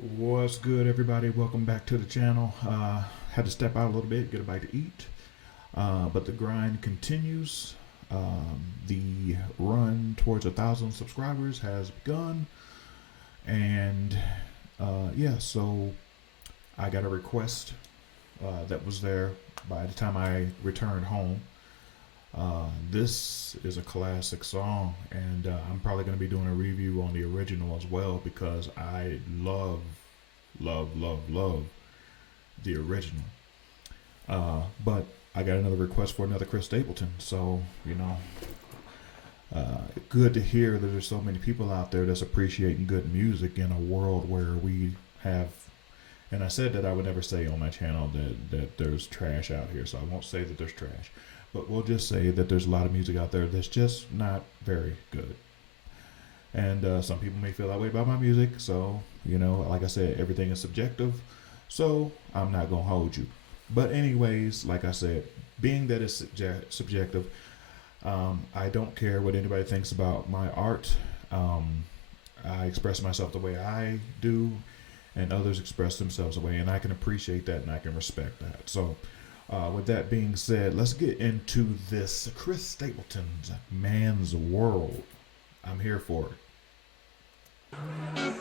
What's good, everybody? Welcome back to the channel. Had to step out a little bit, get a bite to eat, but the grind continues. The run towards 1,000 subscribers has begun, and yeah, so I got a request that was there by the time I returned home. This is a classic song, and I'm probably going to be doing a review on the original as well because I love the original. But I got another request for another Chris Stapleton, so good to hear that there's so many people out there that's appreciating good music in a world where we have. And I said that I would never say on my channel that there's trash out here, so I won't say that there's trash. But we'll just say that there's a lot of music out there that's just not very good. And some people may feel that way about my music. So, like I said, everything is subjective. So I'm not going to hold you. But anyways, like I said, being that it's subjective, I don't care what anybody thinks about my art. I express myself the way I do, and others express themselves the way. And I can appreciate that and I can respect that. So with that being said, let's get into this Chris Stapleton's Man's World. I'm here for it. I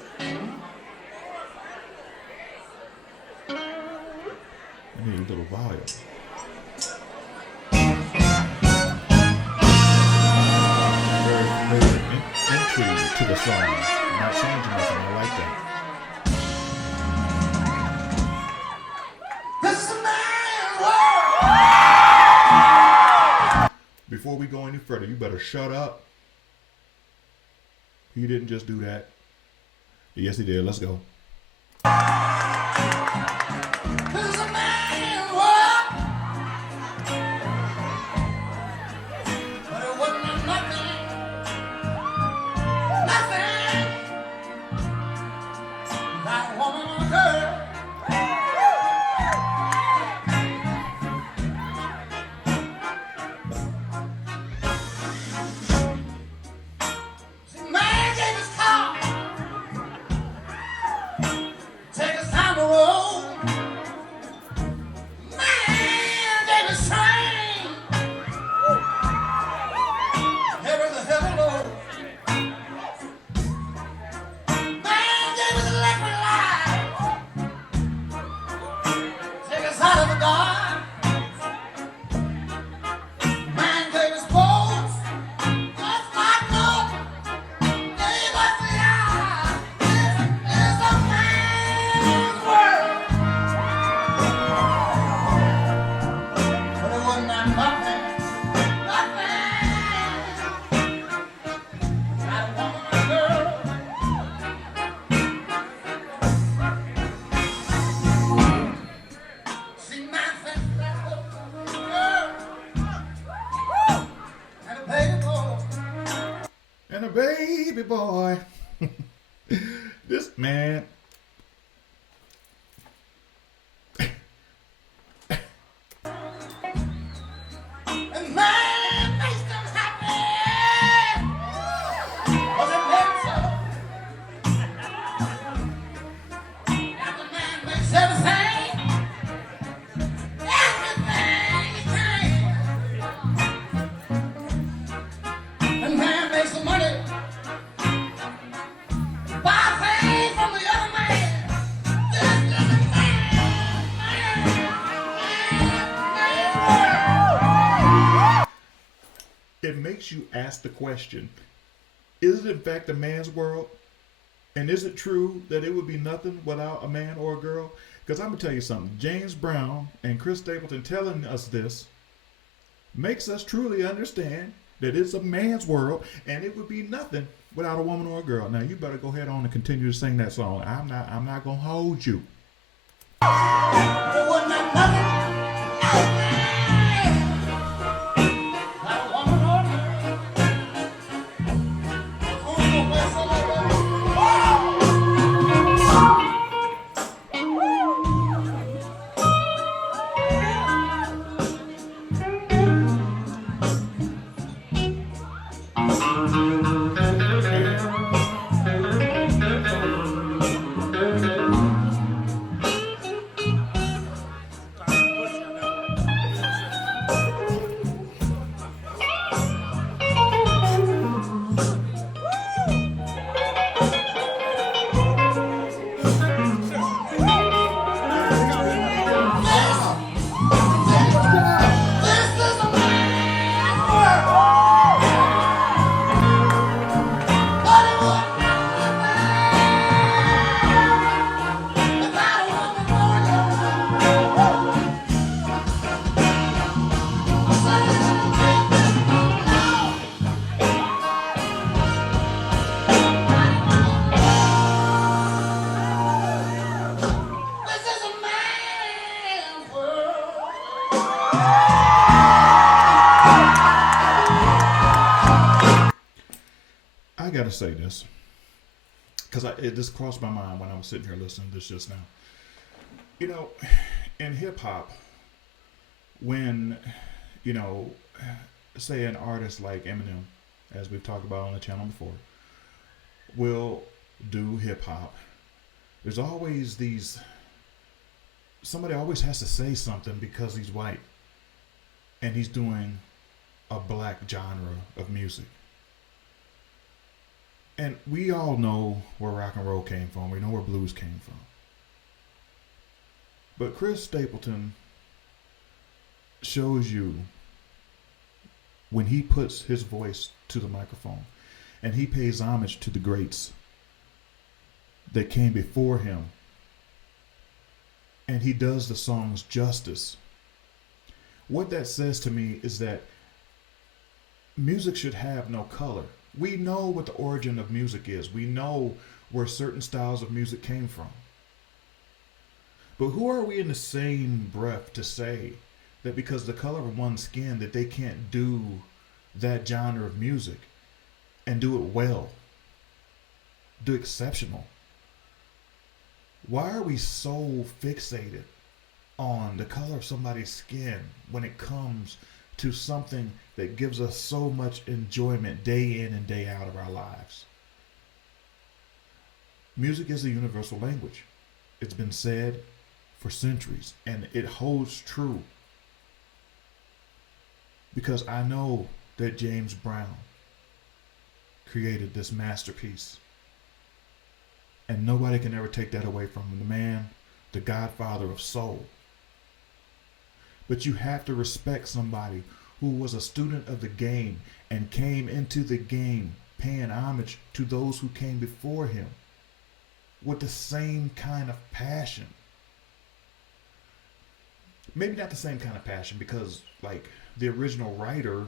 need a little volume. Very entry to the song. I'm not changing nothing. I like that. Before we go any further, you better shut up. He didn't just do that. Yes, he did. Let's go. And a baby boy. This man. And man makes them happy. Was it meant so? And the man makes everything he can. And man makes the money. It makes you ask the question, is it in fact a man's world? And is it true that it would be nothing without a man or a girl? Because I'm going to tell you something. James Brown and Chris Stapleton telling us this makes us truly understand that it's a man's world and it would be nothing without a woman or a girl. Now, you better go ahead on and continue to sing that song. I'm not going to hold you. to say this because this crossed my mind when I was sitting here listening to this just now. You know, in hip hop, when, you know, say an artist like Eminem, as we've talked about on the channel before, will do hip hop, there's always somebody always has to say something because he's white and he's doing a black genre of music. And we all know where rock and roll came from. We know where blues came from. But Chris Stapleton shows you when he puts his voice to the microphone and he pays homage to the greats that came before him, and he does the songs justice. What that says to me is that music should have no color. We know what the origin of music is. We know where certain styles of music came from. But who are we in the same breath to say that because the color of one's skin that they can't do that genre of music and do it well, do exceptional? Why are we so fixated on the color of somebody's skin when it comes to something that gives us so much enjoyment day in and day out of our lives? Music is a universal language. It's been said for centuries, and it holds true. Because I know that James Brown created this masterpiece. And nobody can ever take that away from him. The man, the godfather of soul. But you have to respect somebody who was a student of the game and came into the game paying homage to those who came before him with the same kind of passion. Maybe not the same kind of passion because, like, the original writer,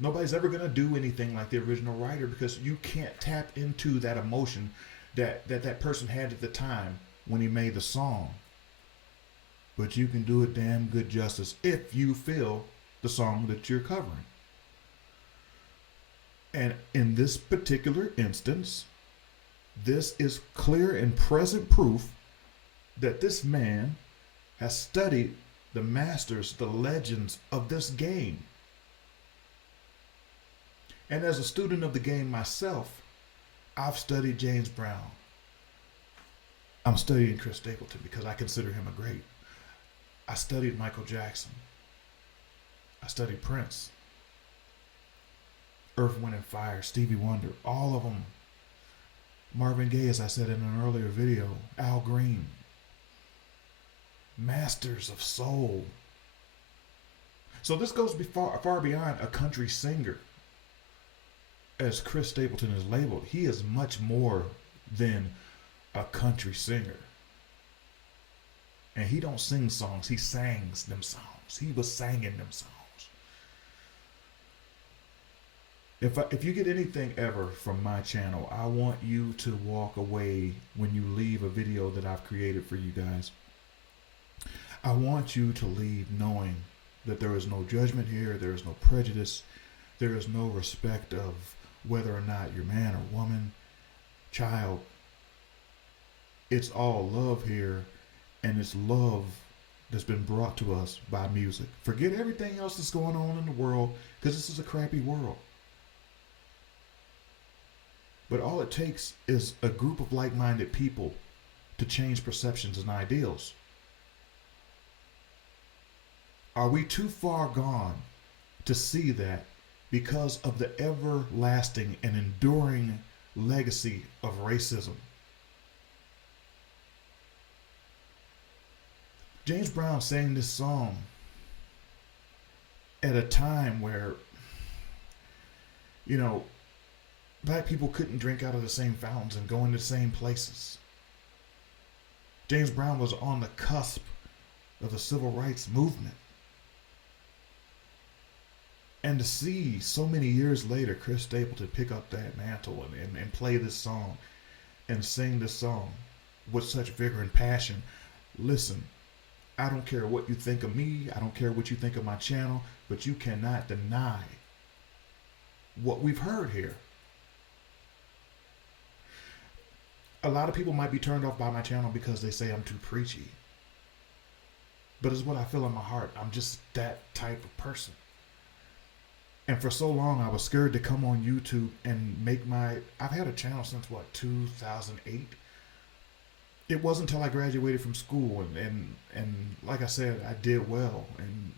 nobody's ever going to do anything like the original writer because you can't tap into that emotion that person had at the time when he made the song. But you can do it damn good justice if you feel the song that you're covering. And in this particular instance, this is clear and present proof that this man has studied the masters, the legends of this game. And as a student of the game myself, I've studied James Brown. I'm studying Chris Stapleton because I consider him a great. I studied Michael Jackson. I studied Prince. Earth, Wind, and Fire, Stevie Wonder, all of them. Marvin Gaye, as I said in an earlier video, Al Green. Masters of soul. So this goes far beyond a country singer. As Chris Stapleton is labeled, he is much more than a country singer. And he don't sing songs, he sings them songs. He was singing them songs. If you get anything ever from my channel, I want you to walk away when you leave a video that I've created for you guys. I want you to leave knowing that there is no judgment here, there is no prejudice, there is no respect of whether or not you're man or woman, child. It's all love here, and it's love that's been brought to us by music. Forget everything else that's going on in the world, because this is a crappy world. But all it takes is a group of like-minded people to change perceptions and ideals. Are we too far gone to see that because of the everlasting and enduring legacy of racism? James Brown sang this song at a time where, you know, black people couldn't drink out of the same fountains and go into the same places. James Brown was on the cusp of the civil rights movement. And to see so many years later Chris Stapleton pick up that mantle and play this song and sing this song with such vigor and passion. Listen, I don't care what you think of me. I don't care what you think of my channel, but you cannot deny what we've heard here. A lot of people might be turned off by my channel because they say I'm too preachy. But it's what I feel in my heart. I'm just that type of person. And for so long, I was scared to come on YouTube and make my... I've had a channel since, 2008? It wasn't until I graduated from school. And like I said, I did well. And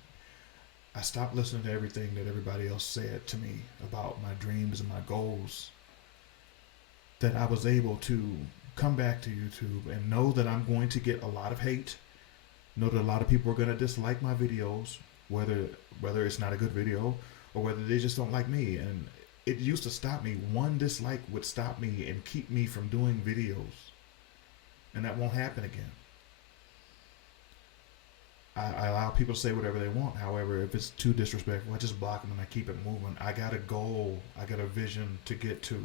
I stopped listening to everything that everybody else said to me about my dreams and my goals. That I was able to come back to YouTube and know that I'm going to get a lot of hate. Know that a lot of people are going to dislike my videos, whether it's not a good video or whether they just don't like me. And it used to stop me. One dislike would stop me and keep me from doing videos. And that won't happen again. I allow people to say whatever they want. However, if it's too disrespectful, I just block them and I keep it moving. I got a goal. I got a vision to get to.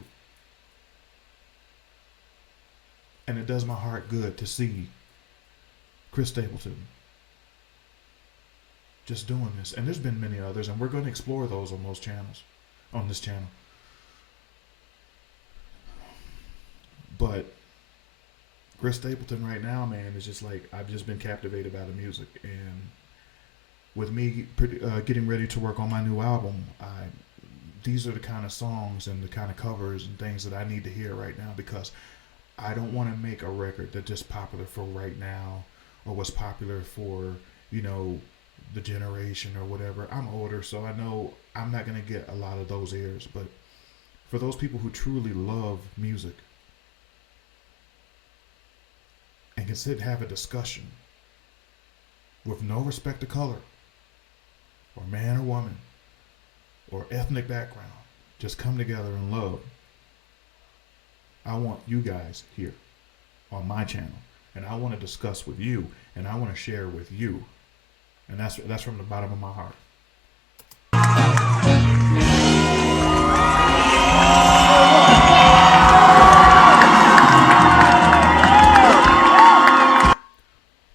And it does my heart good to see Chris Stapleton just doing this. And there's been many others, and we're going to explore those on those channels, on this channel. But Chris Stapleton right now, man, is just like, I've just been captivated by the music. And with me getting ready to work on my new album, these are the kind of songs and the kind of covers and things that I need to hear right now, because I don't want to make a record that's just popular for right now or what's popular for, the generation or whatever. I'm older, so I know I'm not going to get a lot of those ears. But for those people who truly love music and can sit and have a discussion with no respect to color or man or woman or ethnic background, just come together in love. I want you guys here on my channel, and I want to discuss with you, and I want to share with you, and that's from the bottom of my heart.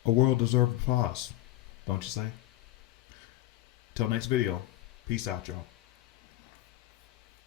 A world deserved applause, don't you say? Till next video, peace out, y'all.